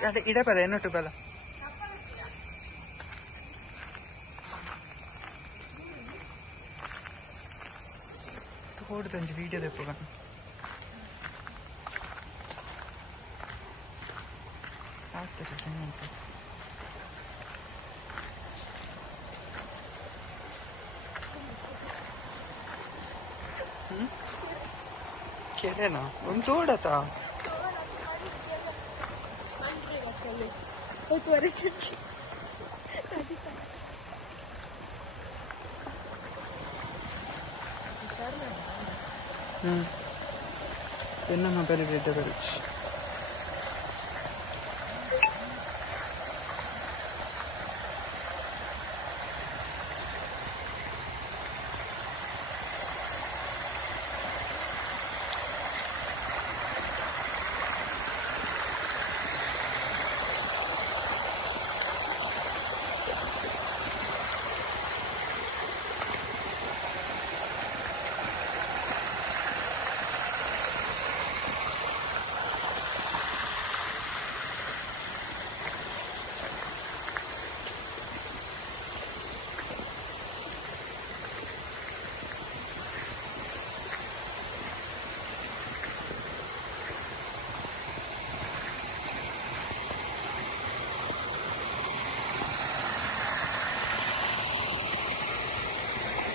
इडे पहले नोटू पहला थोड़ी तो वीडियो देखो आस्ते से खेले ना उन तोड़ा था என்ன மொபைல் வீடியோ கழிச்சு